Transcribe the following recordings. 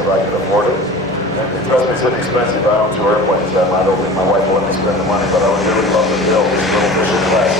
if I could afford it. And trust me, it's inexpensive. I own 2 airplanes. I don't think my wife will let me spend the money, but I would really love to build this little Fisher class.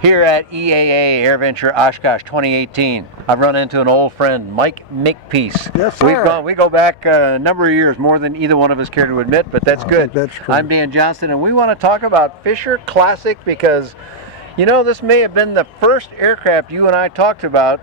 Here at EAA AirVenture Oshkosh 2018, I've run into an old friend, Mike Makepeace. Yes, sir. We go back a number of years, more than either one of us care to admit, but that's good. That's true. I'm Dan Johnston, and we want to talk about Fisher Classic because, you know, this may have been the first aircraft you and I talked about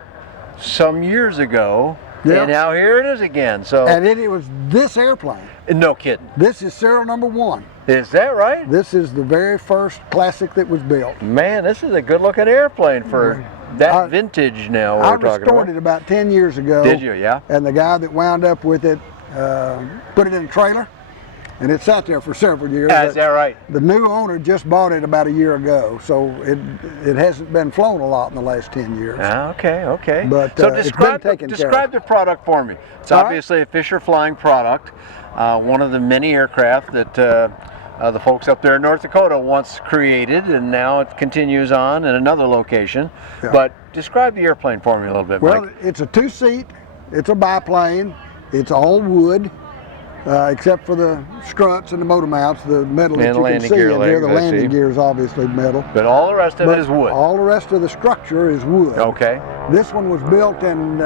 some years ago, and now here it is again. So, and it was this airplane. No kidding. This is serial number 1. Is that right? This is the very first Classic that was built. Man, this is a good-looking airplane for that vintage now I restored it about 10 years ago. Did you? Yeah. And the guy that wound up with it put it in a trailer, and it sat there for several years. Is that right? The new owner just bought it about a year ago, so it hasn't been flown a lot in the last 10 years. Okay. But so describe the product for me. It's obviously a Fisher flying product, one of the many aircraft that the folks up there in North Dakota once created, and now it continues on in another location. Yeah. But describe the airplane for me a little bit, Mike. Well, it's a 2-seat, it's a biplane, it's all wood, except for the struts and the motor mounts, the metal that you can see in here. The landing gear is obviously metal. But all the rest of it is wood. All the rest of the structure is wood. Okay. This one was built in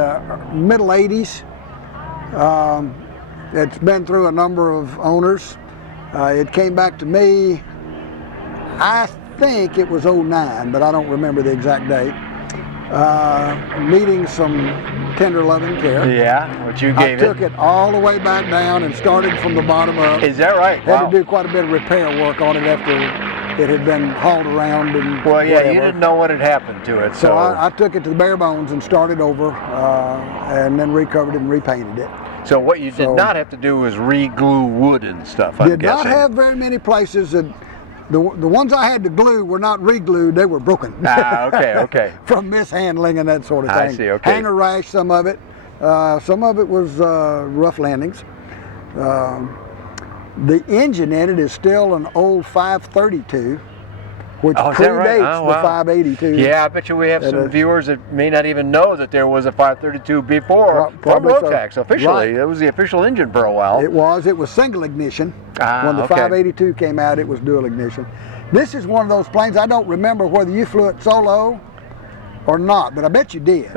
middle 80s. It's been through a number of owners. It came back to me, I think it was 09, but I don't remember the exact date. Needing some tender loving care. Yeah, what you gave I took it all the way back down and started from the bottom up. Is that right? Had to do quite a bit of repair work on it after it had been hauled around and well, yeah, whatever. You didn't know what had happened to it. So I took it to the bare bones and started over, and then recovered it and repainted it. So what you did not have to do was re-glue wood and stuff, I'm guessing. Did not have very many places that the ones I had to glue were not re-glued, they were broken. Okay. From mishandling and that sort of thing. I see, okay. Hanger rash, some of it. Some of it was rough landings. The engine in it is still an old 532, which predates the 582. Yeah, I bet you we have some viewers that may not even know that there was a 532 before from Rotax officially. It was the official engine for a while. It was single ignition. When the 582 came out, it was dual ignition. This is one of those planes, I don't remember whether you flew it solo or not, but I bet you did.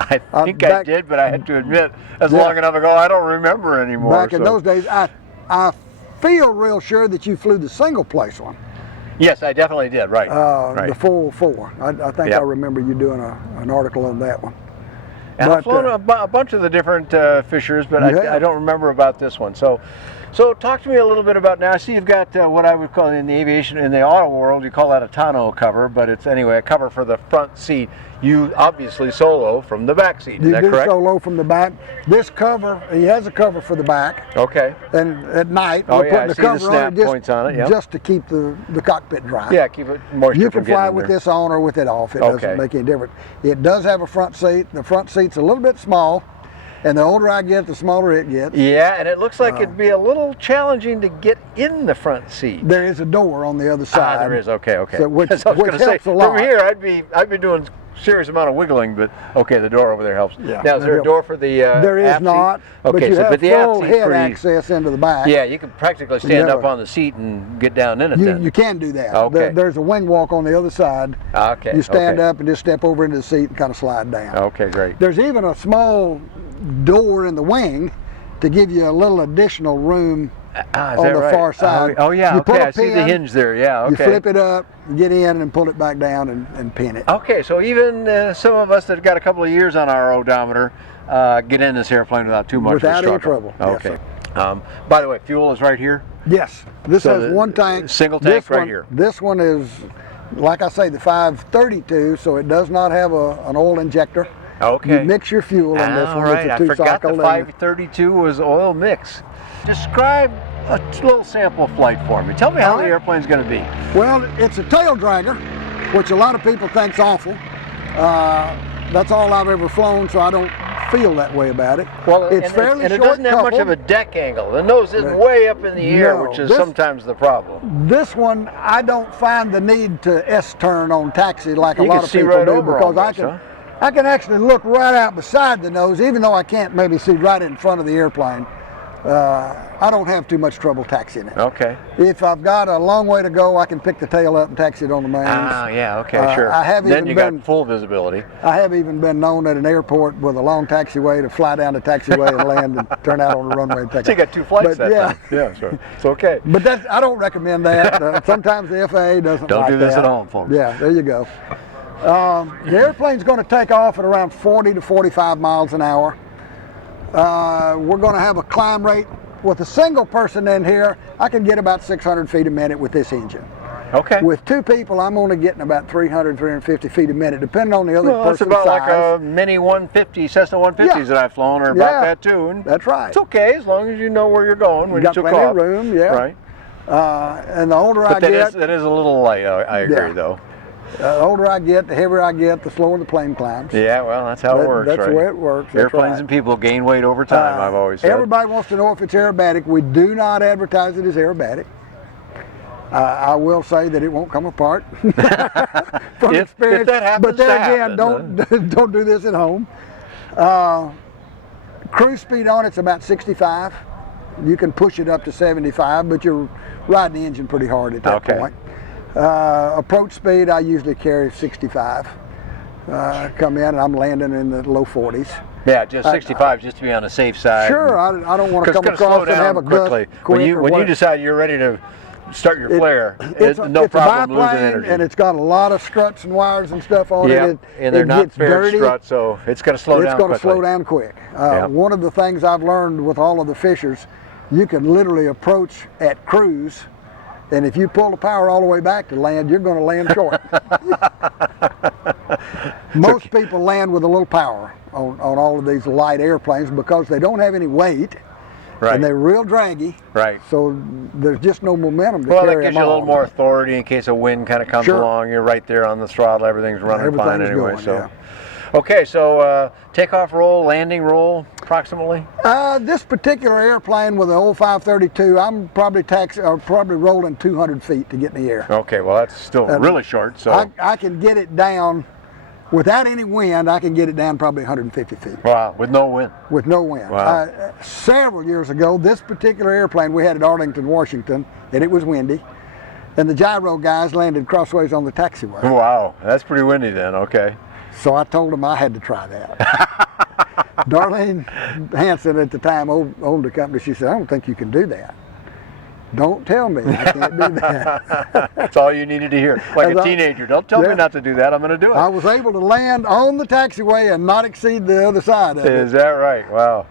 I think I did, but I had to admit, that's long enough ago, I don't remember anymore. Back in those days, I feel real sure that you flew the single place one. Yes, I definitely did, right. The 404. I think I remember you doing an article on that one. And I've flown a bunch of the different Fishers, but I don't remember about this one. So talk to me a little bit about, now I see you've got what I would call in the aviation, in the auto world, you call that a tonneau cover, but it's anyway a cover for the front seat. You obviously solo from the back seat, is that correct? You do solo from the back. This cover, he has a cover for the back. Okay. And at night, we're putting the cover on it just to keep the cockpit dry. Yeah, keep it moisture. You can fly with this on or with it off. It doesn't make any difference. It does have a front seat. The front seat's a little bit small. And the older I get, the smaller it gets. Yeah, and it looks like it'd be a little challenging to get in the front seat. There is a door on the other side. There is. Okay. So which helps a lot. From here, I'd be doing serious amount of wiggling, but okay, the door over there helps. Yeah, now, is there a door for the there is aft not. Seat? Okay, but you have the full head access into the back. Yeah, you can practically stand up on the seat and get down in it. Then you can do that. Okay. There's a wing walk on the other side. Okay. You stand up and just step over into the seat and kind of slide down. Okay, great. There's even a small door in the wing to give you a little additional room on the far side. Oh yeah, I see the hinge there, yeah, okay. You flip it up, get in and pull it back down and pin it. Okay, so even some of us that have got a couple of years on our odometer get in this airplane without too much without of a any struggle. trouble. Okay. Yes, by the way, fuel is right here? Yes, this has one tank. Single tank right here. This one is, like I say, the 532, so it does not have an oil injector. Okay. You mix your fuel on this one. Right. It's a 2-cycle. I forgot the 532 was oil mix. Describe a little sample flight for me. Tell me how the airplane's going to be. Well, it's a tail dragger, which a lot of people think's awful. That's all I've ever flown, so I don't feel that way about it. Well, it's fairly and it short doesn't have much of a deck angle. The nose isn't way up in the air, which is sometimes the problem. This one, I don't find the need to S-turn on taxi like a lot of people do, because I can actually look right out beside the nose, even though I can't maybe see right in front of the airplane. I don't have too much trouble taxiing it. Okay. If I've got a long way to go, I can pick the tail up and taxi it on the mains. Ah, yeah, okay, sure. I have then even you been, got full visibility. I have even been known at an airport with a long taxiway to fly down the taxiway and land and turn out on the runway and take So you got 2 flights that yeah. time. Yeah, sure. It's okay. But I don't recommend that. Sometimes the FAA doesn't Don't like do this that. at home, folks. Yeah, there you go. The airplane's going to take off at around 40 to 45 miles an hour. We're going to have a climb rate. With a single person in here, I can get about 600 feet a minute with this engine. Okay. With 2 people, I'm only getting about 300, 350 feet a minute, depending on the other person's That's about size. like a mini 150, Cessna 150s Yeah. that I've flown, or about that too. And that's right. it's okay as long as you know where you're going when You you got took plenty off. of room, yeah. Right. And the older I get, that is a little light. I agree, though. the older I get, the heavier I get, the slower the plane climbs. Yeah, well, that's how it works, That's right? the way it works. That's Airplanes right. and people gain weight over time, I've always said. Everybody wants to know if it's aerobatic. We do not advertise it as aerobatic. I will say that it won't come apart from experience. If that happens, but then again, happen, don't do this at home. Cruise speed on it's about 65. You can push it up to 75, but you're riding the engine pretty hard at that point. Approach speed, I usually carry 65. Come in and I'm landing in the low 40s. Yeah, just 65 just to be on the safe side. Sure, I don't want to come slow across and down have a quickly. When you decide you're ready to start your flare, it's no a problem losing biplane, energy. and it's got a lot of struts and wires and stuff on Yeah, it. and they're not gets fair dirty. struts, so it's going to slow down quickly. It's going to slow down quick. One of the things I've learned with all of the Fishers, you can literally approach at cruise, and if you pull the power all the way back to land, you're going to land short. Most people land with a little power on all of these light airplanes because they don't have any weight. Right. And they're real draggy. Right. So there's just no momentum to well, carry that gives them you a little on. more authority in case a wind kind of comes Sure. along. You're right there on the throttle. Everything's running fine anyway. Going, so, yeah. Okay, so takeoff roll, landing roll, approximately. This particular airplane with the old 532, I'm probably rolling 200 feet to get in the air. Okay, well that's still really short. So I can get it down. Without any wind, I can get it down probably 150 feet. Wow, with no wind. With no wind. Wow. Several years ago, this particular airplane we had at Arlington, Washington, and it was windy, and the gyro guys landed crossways on the taxiway. Wow, that's pretty windy then, okay. So I told them I had to try that. Darlene Hanson at the time owned the company. She said, I don't think you can do that. Don't tell me I can't do that. That's all you needed to hear. Like a teenager, don't tell me not to do that, I'm going to do it. I was able to land on the taxiway and not exceed the other side of it. Is that right? Wow.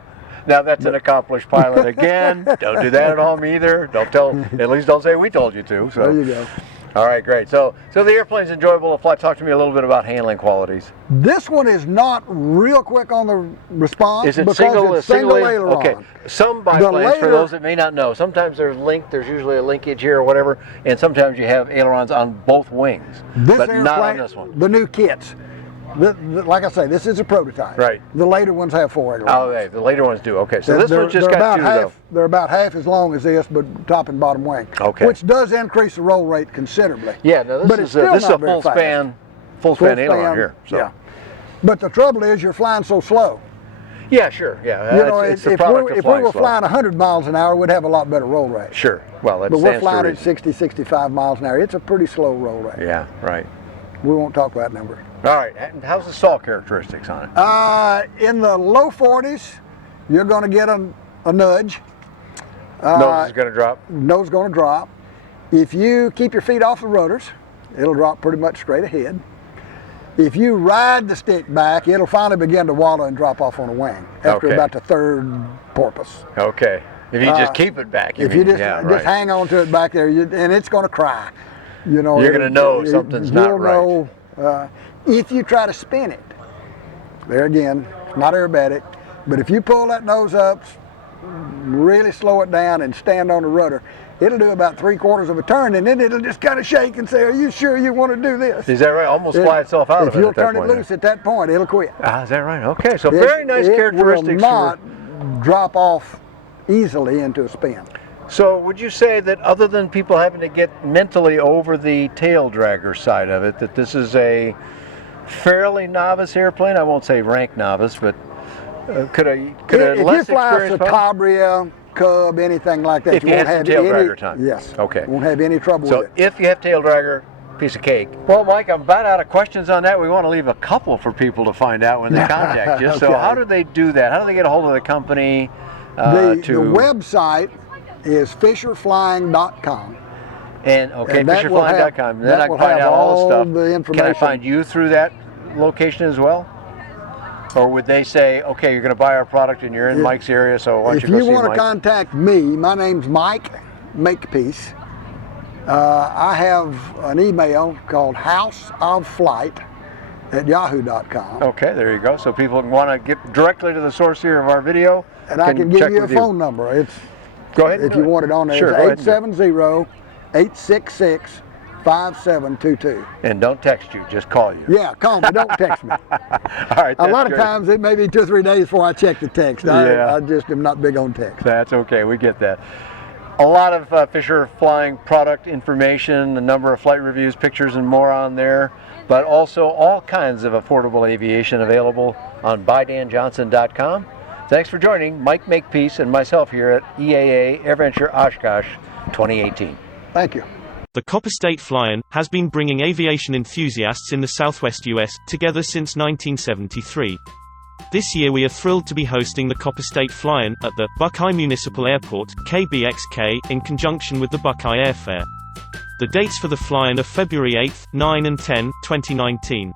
Now that's an accomplished pilot again. Don't do that at home either. At least don't say we told you to. So. There you go. All right, great. So the airplane's enjoyable to fly. Talk to me a little bit about handling qualities. This one is not real quick on the response. Is it because single? it's single aileron. Okay. Some biplanes, for those that may not know, sometimes there's usually a linkage here or whatever, and sometimes you have ailerons on both wings, but not on this one. The new kits. Like I say, this is a prototype. Right. The later ones have 4 ailerons. Oh, okay. The later ones do. Okay. So this one's just got 2 though. They're about half as long as this, but top and bottom wing. Okay. Which does increase the roll rate considerably. Yeah. No, this is a full span aileron here. So. Yeah. But the trouble is, you're flying so slow. Yeah, sure. Yeah. You know, it's the if product we of were slow. flying 100 miles an hour, we'd have a lot better roll rate. Sure. Well, that but we're stands to flying at reason. 60, 65 miles an hour. It's a pretty slow roll rate. Yeah. Right. We won't talk about numbers. All right. And how's the stall characteristics on it? In the low 40s, you're going to get a nudge. Nose is going to drop. Nose is going to drop. If you keep your feet off the rotors, it'll drop pretty much straight ahead. If you ride the stick back, it'll finally begin to wallow and drop off on a wing after about the 3rd porpoise. Okay. If you just keep it back, you just hang on to it back there, and it's going to cry. You know, you're going to know something's not right. If you try to spin it, there again, it's not aerobatic, but if you pull that nose up, really slow it down and stand on the rudder, it'll do about 3/4 of a turn, and then it'll just kind of shake and say, are you sure you want to do this? Is that right? Almost fly itself out of it. If you'll turn it loose at that point, it'll quit. Is that right? Okay, so very nice characteristics. It will not drop off easily into a spin. So would you say that other than people having to get mentally over the tail dragger side of it, that this is a fairly novice airplane. I won't say rank novice, but could a If less you fly a experienced pilot? Cobria, Cub, anything like that, If you had some tail dragger time. Yes. Okay. Won't have any trouble So with it. if you have tail dragger, piece of cake. Well, Mike, I'm about out of questions on that. We want to leave a couple for people to find out when they contact you. So Okay. how do they do that? How do they get a hold of the company? The website is fisherflying.com. And okay, And that will have- fisherflying.com. Then that I can will find have out all the all stuff. the Can I information. find you through that location as well? Or would they say, okay, you're going to buy our product and you're in Mike's area, so why don't If you go you see want to Mike? contact me, my name's Mike Makepeace. I have an email called houseofflight@yahoo.com. Okay, there you go. So people want to get directly to the source here of our video. And I can give check you a with phone number. It's Go ahead. if you want it on there. Sure, go ahead It's and do it. 870-866-5722. And don't text you, just call you. Yeah, call me. Don't text me. All right. A lot that's of great. times it may be 2 or 3 days before I check the text. Yeah. I just am not big on text. That's okay, we get that. A lot of Fisher Flying product information, a number of flight reviews, pictures, and more on there, but also all kinds of affordable aviation available on buydanjohnson.com. Thanks for joining Mike Makepeace and myself here at EAA AirVenture Oshkosh 2018. Thank you. The Copperstate Fly-In has been bringing aviation enthusiasts in the southwest US together since 1973. This year we are thrilled to be hosting the Copperstate Fly-In at the Buckeye Municipal Airport, KBXK, in conjunction with the Buckeye Airfair. The dates for the fly-in are February 8, 9 and 10, 2019.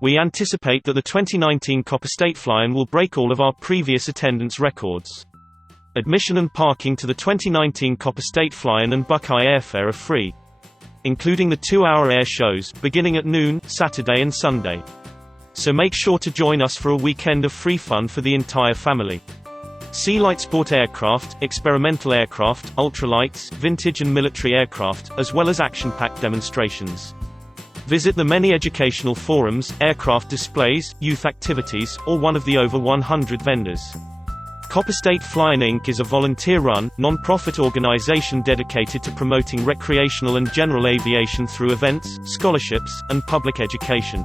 We anticipate that the 2019 Copperstate Fly-In will break all of our previous attendance records. Admission and parking to the 2019 Copperstate Fly-In and Buckeye Airfair are free, including the 2-hour air shows, beginning at noon, Saturday and Sunday. So make sure to join us for a weekend of free fun for the entire family. See light sport aircraft, experimental aircraft, ultralights, vintage and military aircraft, as well as action-packed demonstrations. Visit the many educational forums, aircraft displays, youth activities, or one of the over 100 vendors. Copperstate Fly-In Inc. is a volunteer-run, non-profit organization dedicated to promoting recreational and general aviation through events, scholarships, and public education.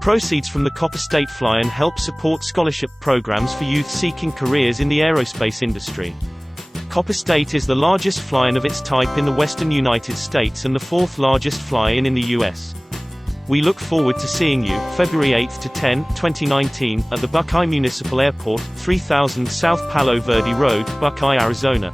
Proceeds from the Copperstate Fly-In help support scholarship programs for youth seeking careers in the aerospace industry. Copperstate is the largest fly-in of its type in the western United States and the 4th largest fly-in in the U.S. We look forward to seeing you, February 8 to 10, 2019, at the Buckeye Municipal Airport, 3000 South Palo Verde Road, Buckeye, Arizona.